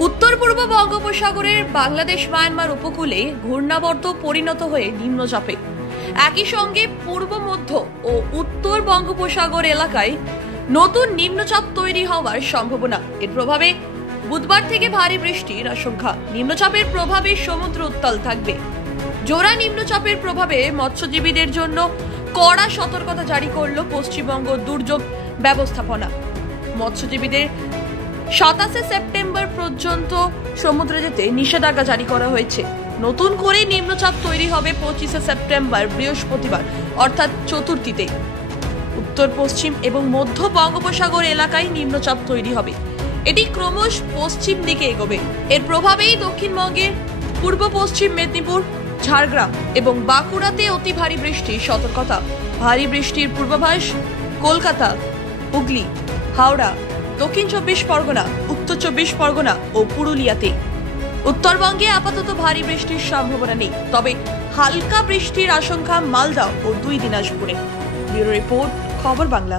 উত্তর পূর্ব বঙ্গোপসাগরের বাংলাদেশ মায়ানমার উপকূলে ঘূর্ণাবর্ত পরিণত হয়ে নিম্নচাপে, একই সঙ্গে পূর্ব মধ্য ও উত্তর বঙ্গোপসাগর এলাকায় নতুন নিম্নচাপ তৈরি হওয়ার সম্ভাবনা। এর প্রভাবে বুধবার থেকে ভারী বৃষ্টির আশঙ্কা। নিম্নচাপের প্রভাবে সমুদ্র উত্তাল থাকবে। জোড়া নিম্নচাপের প্রভাবে মৎস্যজীবীদের জন্য কড়া সতর্কতা জারি করল পশ্চিমবঙ্গ দুর্যোগ ব্যবস্থাপনা। মৎস্যজীবীদের 27 সেপ্টেম্বর পর্যন্ত সমুদ্রে যেতে নিষেধাজ্ঞা জারি করা হয়েছে। নতুন করে নিম্নচাপ তৈরি হবে 25 সেপ্টেম্বর বৃহস্পতিবার অর্থাৎ চতুর্থীতে। উত্তর পশ্চিম এবং মধ্য বঙ্গোপসাগর এলাকায় নিম্নচাপ তৈরি হবে। এটি ক্রমশ পশ্চিম দিকে এগোবে। এর প্রভাবেই দক্ষিণবঙ্গের পূর্ব পশ্চিম মেদিনীপুর, ঝাড়গ্রাম এবং বাঁকুড়াতে অতি ভারী বৃষ্টির সতর্কতা। ভারী বৃষ্টির পূর্বাভাস কলকাতা, হুগলি, হাওড়া, দক্ষিণ 24 পরগনা, উত্তর 24 পরগনা ও পুরুলিয়াতে। উত্তরবঙ্গে আপাতত ভারী বৃষ্টির সম্ভাবনা নেই, তবে হালকা বৃষ্টির আশঙ্কা মালদা ও 2 দিনাজপুরে। ব্যুরো রিপোর্ট, খবর বাংলা।